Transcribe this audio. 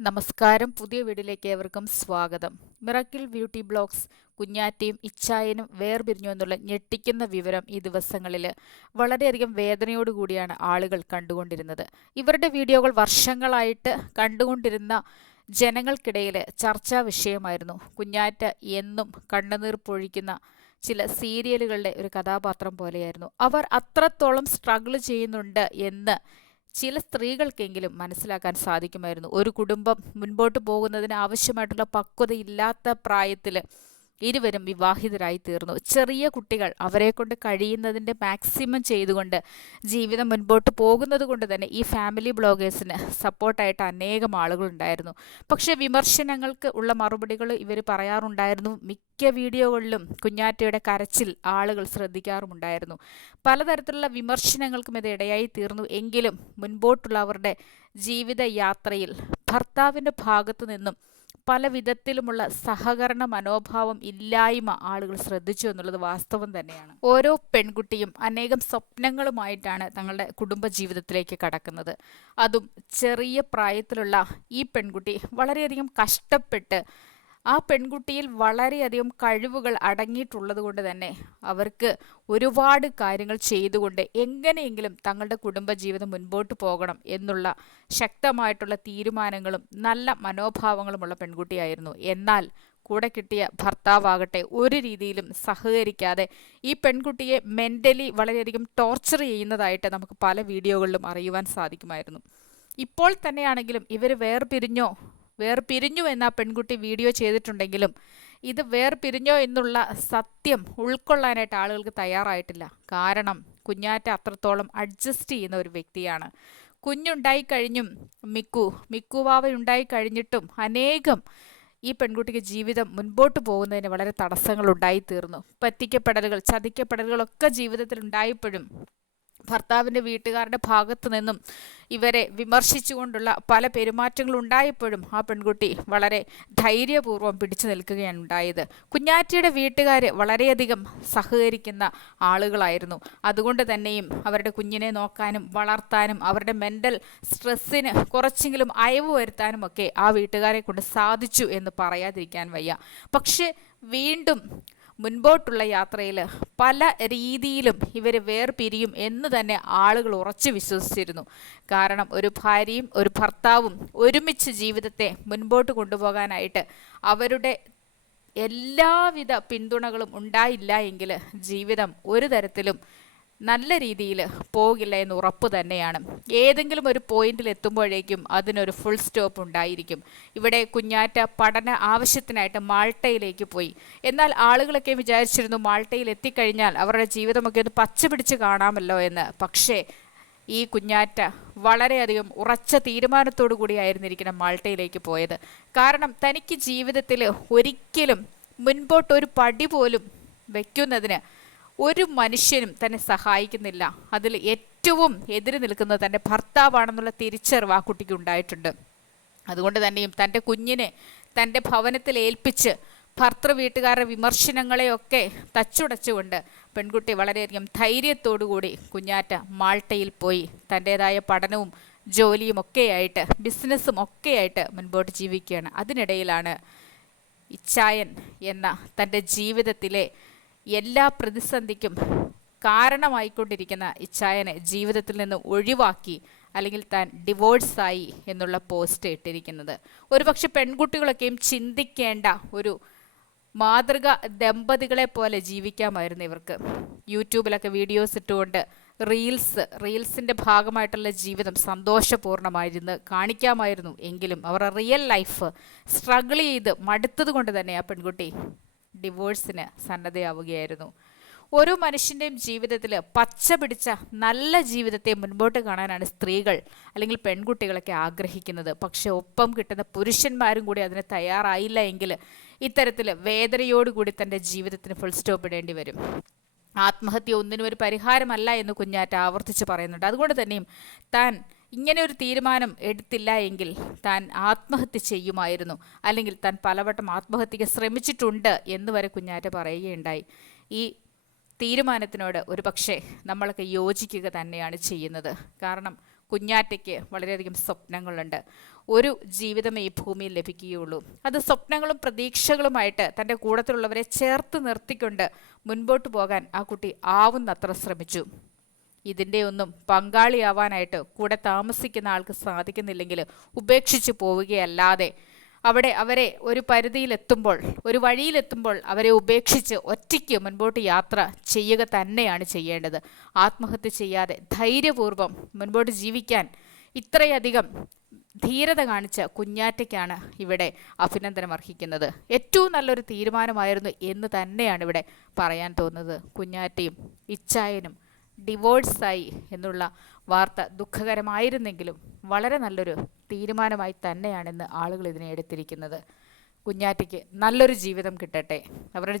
നമസ്കാരം. പുതിയ വീഡിയോയിലേക്ക് ഏവർക്കും സ്വാഗതം. മിറക്കിൾ ബ്യൂട്ടി ബ്ലോഗ്സ് കുഞ്ഞാറ്റയും ഇച്ചായനും വേർപിരിഞ്ഞു എന്നുള്ള ഞെട്ടിക്കുന്ന വിവരം ഈ ദിവസങ്ങളിൽ വളരെയധികം വേദനയോടുകൂടിയാണ് ആളുകൾ കണ്ടുകൊണ്ടിരുന്നത്. ഇവരുടെ വീഡിയോകൾ വർഷങ്ങളായിട്ട് കണ്ടുകൊണ്ടിരുന്ന ജനങ്ങൾക്കിടയിൽ ചർച്ചാ വിഷയമായിരുന്നു. കുഞ്ഞാറ്റ എന്നും കണ്ണുനീർ പൊഴിക്കുന്ന ചില സീരിയലുകളുടെ ഒരു കഥാപാത്രം പോലെയായിരുന്നു. അവർ അത്രത്തോളം സ്ട്രഗിൾ ചെയ്യുന്നുണ്ട് എന്ന് ചില സ്ത്രീകൾക്കെങ്കിലും മനസ്സിലാക്കാൻ സാധിക്കുമായിരുന്നു. ഒരു കുടുംബം മുൻപോട്ട് പോകുന്നതിന് ആവശ്യമായിട്ടുള്ള പക്വതയില്ലാത്ത പ്രായത്തിൽ ഇരുവരും വിവാഹിതരായി തീർന്നു. ചെറിയ കുട്ടികൾ അവരെ കൊണ്ട് കഴിയുന്നതിന്റെ മാക്സിമം ചെയ്തുകൊണ്ട് ജീവിതം മുൻപോട്ട് പോകുന്നത് കൊണ്ട് തന്നെ ഈ ഫാമിലി ബ്ലോഗേഴ്സിന് സപ്പോർട്ടായിട്ട് അനേകം ആളുകളുണ്ടായിരുന്നു പക്ഷേ വിമർശനങ്ങൾക്ക് ഉള്ള മറുപടികൾ ഇവർ പറയാറുണ്ടായിരുന്നു. മിക്ക വീഡിയോകളിലും കുഞ്ഞാറ്റയുടെ കരച്ചിൽ ആളുകൾ ശ്രദ്ധിക്കാറുമുണ്ടായിരുന്നു. പലതരത്തിലുള്ള വിമർശനങ്ങൾക്കും ഇത് ഇടയായി തീർന്നു. എങ്കിലും മുൻപോട്ടുള്ള അവരുടെ ജീവിത യാത്രയിൽ ഭർത്താവിന്റെ ഭാഗത്തു നിന്നും പല വിധത്തിലുമുള്ള സഹകരണ മനോഭാവം ഇല്ലായ്മ ആളുകൾ ശ്രദ്ധിച്ചു എന്നുള്ളത് വാസ്തവം തന്നെയാണ്. ഓരോ പെൺകുട്ടിയും അനേകം സ്വപ്നങ്ങളുമായിട്ടാണ് തങ്ങളുടെ കുടുംബ ജീവിതത്തിലേക്ക് കടക്കുന്നത്. അതും ചെറിയ പ്രായത്തിലുള്ള ഈ പെൺകുട്ടി വളരെയധികം കഷ്ടപ്പെട്ട് ആ പെൺകുട്ടിയിൽ വളരെയധികം കഴിവുകൾ അടങ്ങിയിട്ടുള്ളത് കൊണ്ട് തന്നെ അവർക്ക് ഒരുപാട് കാര്യങ്ങൾ ചെയ്തുകൊണ്ട് എങ്ങനെയെങ്കിലും തങ്ങളുടെ കുടുംബജീവിതം മുൻപോട്ട് പോകണം എന്നുള്ള ശക്തമായിട്ടുള്ള തീരുമാനങ്ങളും നല്ല മനോഭാവങ്ങളുമുള്ള പെൺകുട്ടിയായിരുന്നു. എന്നാൽ കൂടെ കിട്ടിയ ഭർത്താവാകട്ടെ ഒരു രീതിയിലും സഹകരിക്കാതെ ഈ പെൺകുട്ടിയെ മെന്റലി വളരെയധികം ടോർച്ചർ ചെയ്യുന്നതായിട്ട് നമുക്ക് പല വീഡിയോകളിലും അറിയുവാൻ സാധിക്കുമായിരുന്നു. ഇപ്പോൾ തന്നെയാണെങ്കിലും ഇവർ വേർപിരിഞ്ഞോ വേർപിരിഞ്ഞു എന്ന പെൺകുട്ടി വീഡിയോ ചെയ്തിട്ടുണ്ടെങ്കിലും ഇത് വേർപിരിഞ്ഞോ എന്നുള്ള സത്യം ഉൾക്കൊള്ളാനായിട്ട് ആളുകൾക്ക് തയ്യാറായിട്ടില്ല. കാരണം കുഞ്ഞാറ്റ അത്രത്തോളം അഡ്ജസ്റ്റ് ചെയ്യുന്ന ഒരു വ്യക്തിയാണ്. കുഞ്ഞുണ്ടായി കഴിഞ്ഞും മിക്കു മിക്കുവാവ ഉണ്ടായി കഴിഞ്ഞിട്ടും അനേകം ഈ പെൺകുട്ടിക്ക് ജീവിതം മുൻപോട്ട് പോകുന്നതിന് വളരെ തടസ്സങ്ങൾ ഉണ്ടായിത്തീർന്നു. പറ്റിക്കപ്പെടലുകൾ ചതിക്കപ്പെടലുകളൊക്കെ ജീവിതത്തിൽ ഉണ്ടായപ്പോഴും ഭർത്താവിന്റെ വീട്ടുകാരുടെ ഭാഗത്തു നിന്നും ഇവരെ വിമർശിച്ചുകൊണ്ടുള്ള പല പെരുമാറ്റങ്ങൾ ഉണ്ടായപ്പോഴും ആ പെൺകുട്ടി വളരെ ധൈര്യപൂർവം പിടിച്ചു നിൽക്കുകയാണ് ഉണ്ടായത്. കുഞ്ഞാറ്റിയുടെ വീട്ടുകാർ വളരെയധികം സഹകരിക്കുന്ന ആളുകളായിരുന്നു. അതുകൊണ്ട് തന്നെയും അവരുടെ കുഞ്ഞിനെ നോക്കാനും വളർത്താനും അവരുടെ മെന്റൽ സ്ട്രെസ്സിന് കുറച്ചെങ്കിലും അയവ് വരുത്താനും ഒക്കെ ആ വീട്ടുകാരെ കൊണ്ട് സാധിച്ചു എന്ന് പറയാതിരിക്കാൻ വയ്യ. പക്ഷെ വീണ്ടും മുൻപോട്ടുള്ള യാത്രയിൽ പല രീതിയിലും ഇവർ വേർപിരിയും എന്ന് തന്നെ ആളുകൾ ഉറച്ചു വിശ്വസിച്ചിരുന്നു. കാരണം ഒരു ഭാര്യയും ഒരു ഭർത്താവും ഒരുമിച്ച് ജീവിതത്തെ മുൻപോട്ട് കൊണ്ടുപോകാനായിട്ട് അവരുടെ എല്ലാവിധ പിന്തുണകളും ഉണ്ടായില്ല എങ്കിൽ ജീവിതം ഒരു തരത്തിലും നല്ല രീതിയിൽ പോകില്ല എന്ന് ഉറപ്പ് തന്നെയാണ്. ഏതെങ്കിലും ഒരു പോയിന്റിൽ എത്തുമ്പോഴേക്കും അതിനൊരു ഫുൾ സ്റ്റോപ്പ് ഉണ്ടായിരിക്കും. ഇവിടെ കുഞ്ഞാറ്റ പഠന ആവശ്യത്തിനായിട്ട് മാൾട്ടയിലേക്ക് പോയി. എന്നാൽ ആളുകളൊക്കെ വിചാരിച്ചിരുന്നു മാൾട്ടയിൽ എത്തിക്കഴിഞ്ഞാൽ അവരുടെ ജീവിതമൊക്കെ ഒന്ന് പച്ച പിടിച്ച് കാണാമല്ലോ എന്ന്. പക്ഷേ ഈ കുഞ്ഞാറ്റ വളരെയധികം ഉറച്ച തീരുമാനത്തോടു കൂടിയായിരുന്നിരിക്കണം മാൾട്ടയിലേക്ക് പോയത്. കാരണം തനിക്ക് ജീവിതത്തിൽ ഒരിക്കലും മുൻപോട്ട് ഒരു പടി പോലും വയ്ക്കുന്നതിന് ഒരു മനുഷ്യനും തന്നെ സഹായിക്കുന്നില്ല. അതിൽ ഏറ്റവും എതിര് നിൽക്കുന്നത് തന്റെ ഭർത്താവാണെന്നുള്ള തിരിച്ചറിവ് ആ കുട്ടിക്ക് ഉണ്ടായിട്ടുണ്ട്. അതുകൊണ്ട് തന്നെയും തന്റെ കുഞ്ഞിനെ തന്റെ ഭവനത്തിൽ ഏൽപ്പിച്ച് ഭർത്തൃ വീട്ടുകാരുടെ വിമർശനങ്ങളെയൊക്കെ തച്ചുടച്ചുകൊണ്ട് പെൺകുട്ടി വളരെയധികം ധൈര്യത്തോടുകൂടി കുഞ്ഞാറ്റ മാൾട്ടയിൽ പോയി തന്റേതായ പഠനവും ജോലിയും ഒക്കെയായിട്ട് ബിസിനസ്സും ഒക്കെയായിട്ട് മുൻപോട്ട് ജീവിക്കുകയാണ്. അതിനിടയിലാണ് ഇച്ചായൻ എന്ന തന്റെ ജീവിതത്തിലെ എല്ലാ പ്രതിസന്ധിക്കും കാരണമായിക്കൊണ്ടിരിക്കുന്ന ഇച്ഛായനെ ജീവിതത്തിൽ നിന്ന് ഒഴിവാക്കി അല്ലെങ്കിൽ താൻ ഡിവോഴ്സായി എന്നുള്ള പോസ്റ്റ് ഇട്ടിരിക്കുന്നത്. ഒരുപക്ഷെ പെൺകുട്ടികളൊക്കെയും ചിന്തിക്കേണ്ട ഒരു മാതൃക ദമ്പതികളെ പോലെ ജീവിക്കാമായിരുന്നു ഇവർക്ക്. യൂട്യൂബിലൊക്കെ വീഡിയോസ് ഇട്ടുകൊണ്ട് റീൽസ് റീൽസിന്റെ ഭാഗമായിട്ടുള്ള ജീവിതം സന്തോഷപൂർണമായിരുന്നു കാണിക്കാമായിരുന്നു. എങ്കിലും അവരുടെ റിയൽ ലൈഫ് സ്ട്രഗിൾ ചെയ്ത് മടുത്തത് കൊണ്ട് തന്നെ ആ പെൺകുട്ടി ഡിവോഴ്സിന് സന്നദ്ധയാവുകയായിരുന്നു. ഓരോ മനുഷ്യന്റെയും ജീവിതത്തിൽ പച്ച പിടിച്ച നല്ല ജീവിതത്തെ മുൻപോട്ട് കാണാനാണ് സ്ത്രീകൾ അല്ലെങ്കിൽ പെൺകുട്ടികളൊക്കെ ആഗ്രഹിക്കുന്നത്. പക്ഷെ ഒപ്പം കിട്ടുന്ന പുരുഷന്മാരും കൂടി അതിന് തയ്യാറായില്ല എങ്കിൽ ഇത്തരത്തിൽ വേദനയോടുകൂടി തന്റെ ജീവിതത്തിന് ഫുൾ സ്റ്റോപ്പ് ഇടേണ്ടി വരും. ആത്മഹത്യ ഒന്നിനും ഒരു പരിഹാരമല്ല എന്ന് കുഞ്ഞാറ്റ ആവർത്തിച്ച് പറയുന്നുണ്ട്. അതുകൊണ്ട് തന്നെയും താൻ ഇങ്ങനെ ഒരു തീരുമാനം എടുത്തില്ല എങ്കിൽ താൻ ആത്മഹത്യ ചെയ്യുമായിരുന്നു. അല്ലെങ്കിൽ താൻ പലവട്ടം ആത്മഹത്യക്ക് ശ്രമിച്ചിട്ടുണ്ട് എന്ന് വരെ കുഞ്ഞാറ്റ പറയുകയുണ്ടായി. ഈ തീരുമാനത്തിനോട് ഒരു പക്ഷേ നമ്മളൊക്കെ യോജിക്കുക തന്നെയാണ് ചെയ്യുന്നത്. കാരണം കുഞ്ഞാറ്റയ്ക്ക് വളരെയധികം സ്വപ്നങ്ങളുണ്ട്. ഒരു ജീവിതമേ ഈ ഭൂമിയിൽ ലഭിക്കുകയുള്ളൂ. അത് സ്വപ്നങ്ങളും പ്രതീക്ഷകളുമായിട്ട് തന്റെ കൂടത്തിലുള്ളവരെ ചേർത്ത് നിർത്തിക്കൊണ്ട് മുൻപോട്ട് പോകാൻ ആ കുട്ടി ആവുന്നത്ര ശ്രമിച്ചു. ഇതിന്റെ ഒന്നും പങ്കാളിയാവാനായിട്ട് കൂടെ താമസിക്കുന്ന ആൾക്ക് സാധിക്കുന്നില്ലെങ്കിൽ ഉപേക്ഷിച്ച് പോവുകയല്ലാതെ അവിടെ അവരെ ഒരു പരിധിയിലെത്തുമ്പോൾ ഒരു വഴിയിലെത്തുമ്പോൾ അവരെ ഉപേക്ഷിച്ച് ഒറ്റയ്ക്ക് മുൻപോട്ട് യാത്ര ചെയ്യുക തന്നെയാണ് ചെയ്യേണ്ടത്. ആത്മഹത്യ ചെയ്യാതെ ധൈര്യപൂർവം മുൻപോട്ട് ജീവിക്കാൻ ഇത്രയധികം ധീരത കാണിച്ച കുഞ്ഞാറ്റയ്ക്കാണ് ഇവിടെ അഭിനന്ദനം അർഹിക്കുന്നത്. ഏറ്റവും നല്ലൊരു തീരുമാനമായിരുന്നു എന്ന് തന്നെയാണ് ഇവിടെ പറയാൻ തോന്നുന്നത്. കുഞ്ഞാറ്റയും ഇച്ചായനും ഡിവോഴ്സായി എന്നുള്ള വാർത്ത ദുഃഖകരമായിരുന്നെങ്കിലും വളരെ നല്ലൊരു തീരുമാനമായി തന്നെയാണെന്ന് ആളുകൾ ഇതിനെ എടുത്തിരിക്കുന്നത്. കുഞ്ഞാറ്റയ്ക്ക് നല്ലൊരു ജീവിതം കിട്ടട്ടെ. അവരുടെ